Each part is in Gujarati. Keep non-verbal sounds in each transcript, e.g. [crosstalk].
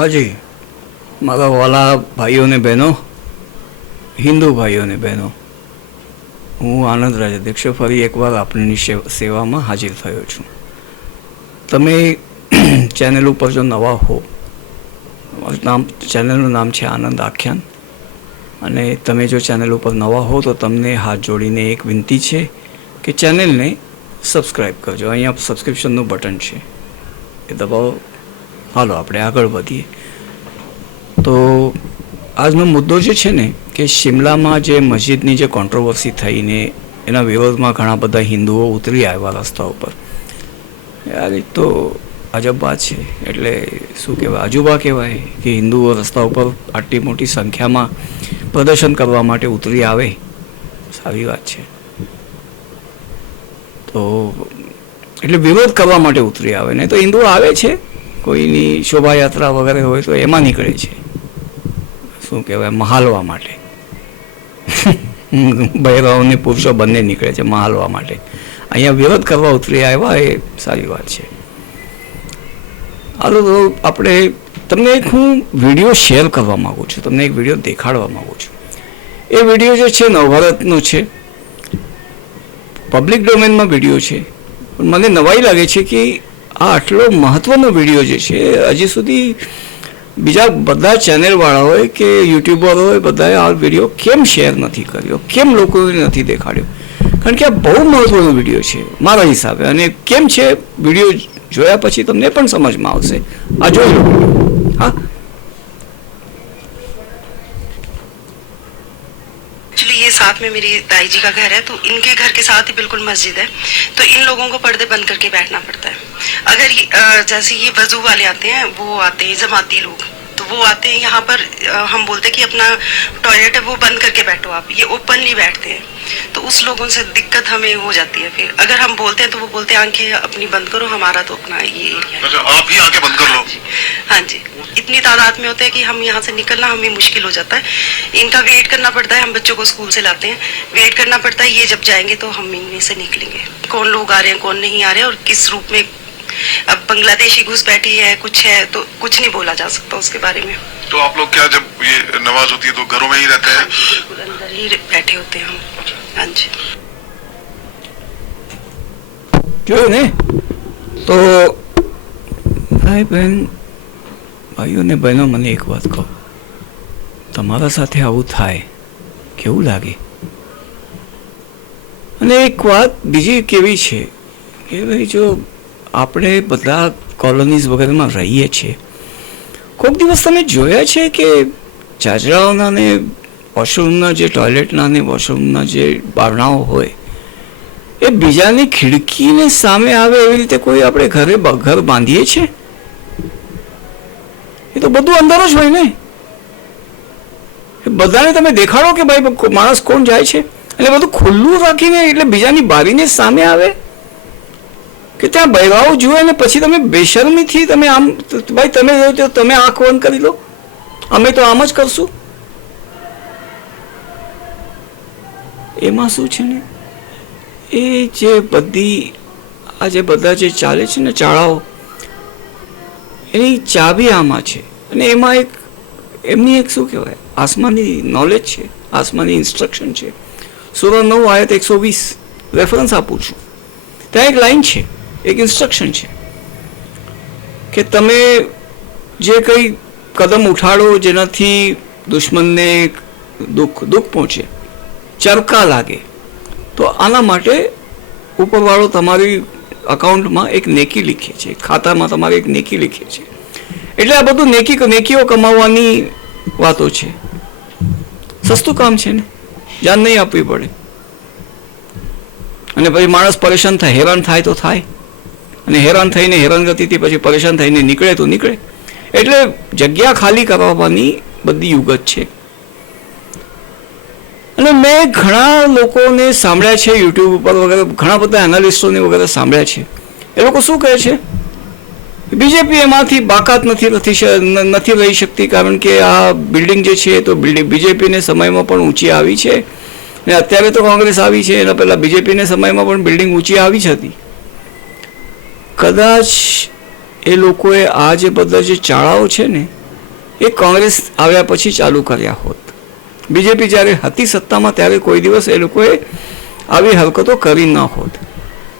હાજી. મારા વાલા ભાઈઓ અને બહેનો, હિન્દુ ભાઈઓ અને બહેનો, હું આનંદ રાજ્યાધ્યક્ષ ફરી એકવાર આપની સેવ- સેવામાં હાજર થયો છું. તમે [clears throat] ચેનલ ઉપર જો નવા હો, નામ, ચેનલનું નામ છે આનંદ આખ્યાન, અને તમે જો ચેનલ ઉપર નવા હો તો તમને હાથ જોડીને એક વિનંતી છે કે ચેનલને સબસ્ક્રાઈબ કરજો. અહીંયા સબસ્ક્રિપ્શનનું બટન છે. એ દબાવો. હાલો, આપણે આગળ વધીએ. તો આજનો મુદ્દો જે છે ને, કે શિમલામાં જે મસ્જિદની જે કોન્ટ્રોવર્સી થઈને એના વિરોધમાં ઘણા બધા હિન્દુઓ ઉતરી આવ્યા રસ્તા ઉપર. યાર એક તો અજબ વાત છે. એટલે શું કહેવાય, અજુબા કહેવાય કે હિન્દુઓ રસ્તા ઉપર આટલી મોટી સંખ્યામાં પ્રદર્શન કરવા માટે ઉતરી આવે. સારી વાત છે. તો એટલે વિરોધ કરવા માટે ઉતરી આવે. ને તો હિન્દુઓ આવે છે. કોઈની શોભાયાત્રા વગેરે હોય તો એમાં નીકળે છે. શું કહેવાય, મહાલવા માટે. અને પુરુષો બંને નીકળે છે મહાલવા માટે. અહીંયા વિરોધ કરવા ઉતરી આવ્યા એ સારી વાત છે. હાલો તો આપણે તમને એક હું વીડિયો શેર કરવા માગું છું, તમને એક વીડિયો દેખાડવા માગું છું. એ વીડિયો જે છે નવભારતનો છે. પબ્લિક ડોમેનમાં વીડિયો છે. પણ મને નવાઈ લાગે છે કે આ આટલો મહત્વનો વીડિયો જે છે, હજી સુધી બીજા બધા ચેનલવાળાઓએ કે યુટ્યુબરોએ બધાએ આ વીડિયો કેમ શેર નથી કર્યો? કેમ લોકોને નથી દેખાડ્યો? કારણ કે આ બહુ મહત્વનો વીડિયો છે, મારા હિસાબે. અને કેમ છે? વીડિયો જોયા પછી તમને પણ સમજમાં આવશે. આ જોઈ લો. હા? साथ में मेरी ताई जी का घर है तो इनके घर के साथ ही बिल्कुल मस्जिद है तो इन लोगों को पर्दे बंद करके बैठना पड़ता है अगर ये, अ, जैसे ये वजू वाले आते हैं वो आते हैं जमाती लोग तो वो आते हैं यहाँ पर हम बोलते हैं कि अपना टॉयलेट है वो बंद करके बैठो आप। ये ओपनली बैठते हैं। तो उस लोगों से दिक्कत हमें हो जाती है फिर। अगर हम बोलते हैं तो वो बोलते हैं आँखें अपनी बंद करो हमारा तो अपना ये एरिया अच्छा आप ही आके बंद कर लो। हाँ जी इतनी तादाद में होते हैं कि हम यहाँ से निकलना हमें मुश्किल हो जाता है। इनका वेट करना पड़ता है हम बच्चों को स्कूल से लाते हैं। वेट करना पड़ता है ये जब जाएँगे तो हम इनमें से निकलेंगे। कौन लोग आ रहे हैं कौन नहीं आ रहे हैं और किस रूप में अब बांग्लादेशी घुस बैठी है कुछ है तो कुछ नहीं बोला जा सकता उसके बारे में तो आप लोग क्या जब ये नमाज होती है तो घरों में ही रहते हाँ हैं जी बिल्कुल अंदर ही बैठे होते हैं हम हाँ जी જોયું ને તો ભાઈ બહેન ભાઈઓ ને બહેનો મને એક વાત કહો તમારા સાથે આવું થાય કેવું લાગે અને એક વાત બીજી કેવી છે કે ભાઈ જો આપણે બધા કોલોનીઝ વગેરેમાં રહીએ છીએ. કોઈક દિવસ તમે જોયા છે કે ચાચડાઓના ને વોશરૂમના જે ટોયલેટના ને વોશરૂમના જે બારણાઓ હોય, એ બીજાની ખિડકીને સામે આવે એવી રીતે કોઈ આપણે ઘરે ઘર બાંધીએ છીએ એ તો બધું અંદર જ હોય ને. બધાને તમે દેખાડો કે ભાઈ માણસ કોણ જાય છે? એટલે બધું ખુલ્લું રાખીને એટલે બીજાની બારીને સામે આવે? કે ત્યાં બૈરાઓ જુએ ને પછી તમે બેશરમીથી તમે આમ ભાઈ તમે તમે આંખ બંધ કરી લો. અમે તો આમ જ કરશું. એમાં શું છે ને? એ જે બધી, આ જે બધા જે ચાલે છે ને ચાળાઓ એની ચાબી આમાં છે. અને એમાં એક, એમની એક શું કહેવાય? આસમાની નોલેજ છે આસમાની ઇન્સ્ટ્રક્શન છે. સુરત નવ આયત એકસો વીસ. રેફરન્સ આપું છું. ત્યાં એક લાઈન છે. એક ઇન્સ્ટ્રક્શન છે કે તમે જે કંઈ કદમ ઉઠાડો જેનાથી દુશ્મનને દુઃખ દુઃખ પહોંચે, ચરકા લાગે, તો આના માટે ઉપરવાળો તમારી અકાઉન્ટમાં એક નેકી લીખે છે, ખાતામાં તમારે એક નેકી લીખે છે. એટલે આ બધું નેકી, નેકીઓ કમાવવાની વાતો છે. સસ્તું કામ છે ને, જાન નહીં આપવી પડે. અને પછી માણસ પરેશાન થાય, હેરાન થાય તો થાય. અને હેરાન થઈને હેરાનગતિથી પછી પરેશાન થઈને નીકળે તો નીકળે. એટલે જગ્યા ખાલી કરાવવાની બધી યુગત છે. અને મેં ઘણા લોકોને સાંભળ્યા છે, યુટ્યુબ ઉપર વગેરે, ઘણા બધા એનાલિસ્ટોને વગેરે સાંભળ્યા છે. એ લોકો શું કહે છે? બીજેપી એમાંથી બાકાત નથી નથી રહી શકતી કારણ કે આ બિલ્ડિંગ જે છે તો બિલ્ડિંગ બીજેપીને સમયમાં પણ ઊંચી આવી છે. અને અત્યારે તો કોંગ્રેસ આવી છે, એના પહેલાં બીજેપીને સમયમાં પણ બિલ્ડિંગ ઊંચી આવી જ હતી. કદાચ એ લોકોએ આ જે બધા જે ચાળાઓ છે ને, એ કોંગ્રેસ આવ્યા પછી ચાલુ કર્યા હોત. બીજેપી જ્યારે હતી સત્તામાં, ત્યારે કોઈ દિવસ એ લોકોએ આવી હરકતો કરી ન હોત.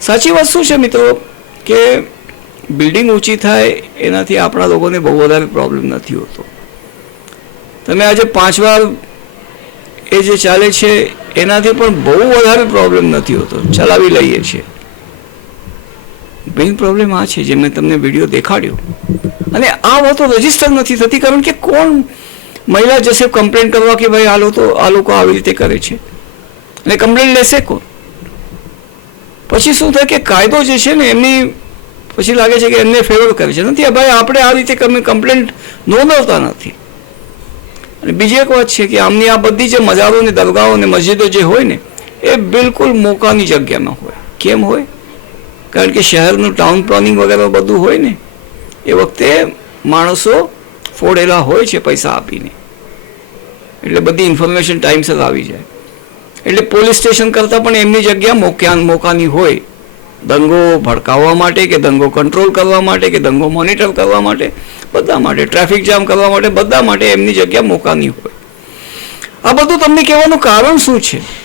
સાચી વાત શું છે મિત્રો? કે બિલ્ડિંગ ઊંચી થાય, એનાથી આપણા લોકોને બહુ વધારે પ્રોબ્લેમ નથી હોતો. તમે આજે પાંચ વાર એ જે ચાલે છે, એનાથી પણ બહુ વધારે પ્રોબ્લેમ નથી હોતો. ચલાવી લઈએ છીએ. મેઇન પ્રોબ્લેમ આ છે જે મેં તમને વીડિયો દેખાડ્યો. અને આ વાતો રજિસ્ટર નથી થતી કારણ કે કોણ મહિલા જશે કમ્પ્લેન કરવા કે ભાઈ આ લોકો આ લોકો આવી રીતે કરે છે? અને કમ્પ્લેન લેશે કોણ? પછી શું થાય કે કાયદો જે છે ને એમની પછી લાગે છે કે એમને ફેવર કરે છે. નથી ભાઈ આપણે આ રીતે કમ્પ્લેન્ટ નોંધાવતા નથી. અને બીજી એક વાત છે કે આમની આ બધી જે મજારો ને દરગાહો ને મસ્જિદો જે હોય ને, એ બિલકુલ મોકાની જગ્યામાં હોય. કેમ હોય? કારણ કે શહેરનું ટાઉન પ્લાનિંગ વગેરે બધું હોય ને, એ વખતે માણસો ફોડેલા હોય છે પૈસા આપીને. એટલે બધી ઇન્ફોર્મેશન ટાઈમસર આવી જાય. એટલે પોલીસ સ્ટેશન કરતાં પણ એમની જગ્યા મોક્યા મોકાની હોય. દંગો ભડકાવવા માટે કે દંગો કંટ્રોલ કરવા માટે કે દંગો મોનિટર કરવા માટે, બધા માટે ટ્રાફિક જામ કરવા માટે બધા માટે એમની જગ્યા મોકાની હોય. આ બધું તમને કહેવાનું કારણ શું છે?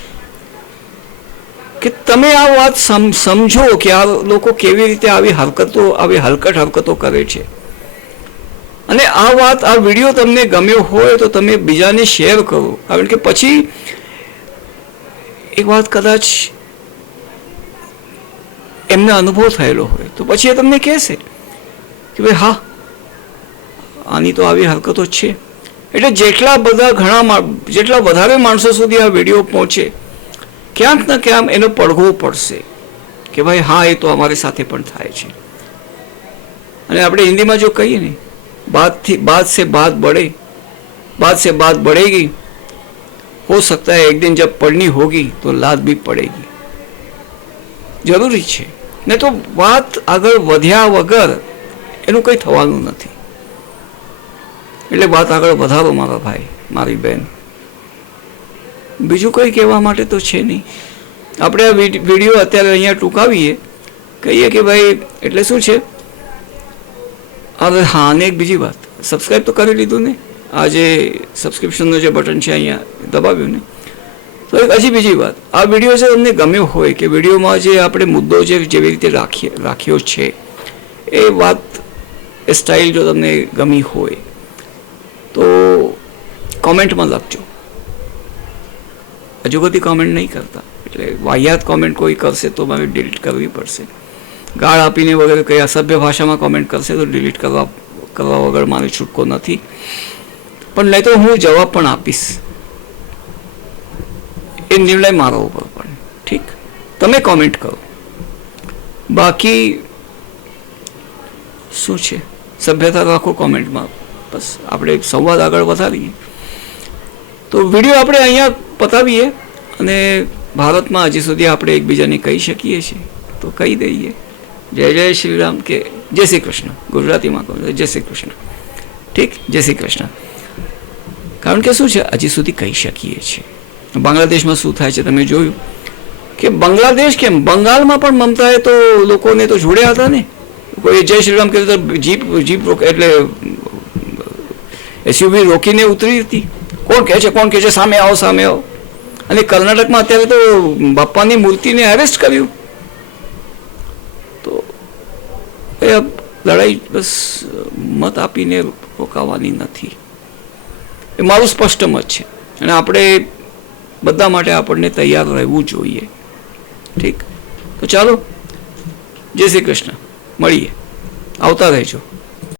કે તમે આ વાત સમ, સમજો કે આ લોકો કેવી રીતે આવી હરકતો, આવી હલકટ હરકતો કરે છે. અને આ વાત, આ વીડિયો તમને ગમ્યો હોય તો તમે બીજાને શેર કરો. કારણ કે પછી એક વાત કદાચ એમને અનુભવ થયેલો હોય. તો પછી એ તમને કહેશે કે ભાઈ, હા, આની તો આવી હરકતો છે. એટલે જેટલા બધા ઘણા જેટલા વધારે માણસો સુધી આ વીડિયો પહોંચે ક્યાંક ના ક્યાંક એનો પડઘો પડશે કે ભાઈ, હા, એ તો અમારી સાથે પણ થાય છે. અને આપણે હિન્દીમાં જો કહીએ ને, બાદથી બાદ સે બાત બળે, બાદ સે બાત બળેગી हो सकता है एक दिन પડની હોગી, તો લાદ બી પડેગી. पड़ेगी જરૂરી છે. ને તો વાત આગળ વધ્યા વગર એનું કંઈ થવાનું નથી. એટલે વાત આગળ વધારો મારા ભાઈ, મારી બહેન બીજું કંઈ કહેવા માટે તો છે નહીં. આપણે આ વીડિયો અત્યારે અહીંયા ટૂંકાવીએ. કહીએ કે ભાઈ, એટલે શું છે? હવે હા, અને એક બીજી વાત. સબસ્ક્રાઈબ તો કરી લીધું ને? આ જે સબસ્ક્રિપ્શનનું જે બટન છે અહીંયા દબાવ્યું ને? તો એક હજી બીજી વાત. આ વીડિયો જે તમને ગમ્યો હોય કે વિડીયોમાં જે આપણે મુદ્દો જે જેવી રીતે રાખીએ, રાખ્યો છે, એ વાત, એ સ્ટાઇલ જો તમને ગમી હોય, તો કોમેન્ટમાં લખજો. હજુ બધી કોમેન્ટ નહીં કરતા. એટલે વાહિયાત કોમેન્ટ કોઈ કરશે તો મારે ડિલીટ કરવી પડશે. ગાળ આપીને વગેરે કંઈ અસભ્ય ભાષામાં કોમેન્ટ કરશે તો ડિલીટ કરવા કરવા વગર મારે છૂટકો નથી. પણ નહીં તો હું જવાબ પણ આપીશ. એ નિર્ણય મારો ઉપર પણ. ઠીક? તમે કોમેન્ટ કરો. બાકી શું છે? સભ્યતા રાખો કોમેન્ટમાં બસ, આપણે સંવાદ આગળ વધારીએ. તો વીડિયો આપણે અહીંયા પતાવીએ અને ભારતમાં હજી સુધી આપણે એકબીજાને કહી શકીએ છીએ. તો કહી દઈએ. જય જય શ્રી રામ કે જય શ્રી કૃષ્ણ. ગુજરાતીમાં કહું જય શ્રી કૃષ્ણ. ઠીક? જય શ્રી કૃષ્ણ. કારણ કે શું છે? હજી સુધી કહી શકીએ છીએ. બાંગ્લાદેશમાં શું થાય છે તમે જોયું? કે બાંગ્લાદેશ કેમ? બંગાળમાં પણ મમતાએ તો લોકોને તો જોડ્યા હતા ને. કોઈ જય શ્રી રામ કીધું તો જીપ જીપ એટલે, એસયુવી રોકીને ઉતરી હતી. કોણ કહે છે, કોણ કહે છે, સામે આવો સામે આવો. અને કર્ણાટકમાં અત્યારે તો બાપ્પાની મૂર્તિને એરેસ્ટ કર્યું. તો એ લડાઈ બસ મત આપીને રોકાવાની નથી. એ મારું સ્પષ્ટ મત છે. અને આપણે બધા માટે આપણને તૈયાર રહેવું જોઈએ. ઠીક? તો ચાલો. જય શ્રી કૃષ્ણ. મળીએ. આવતા રહેજો.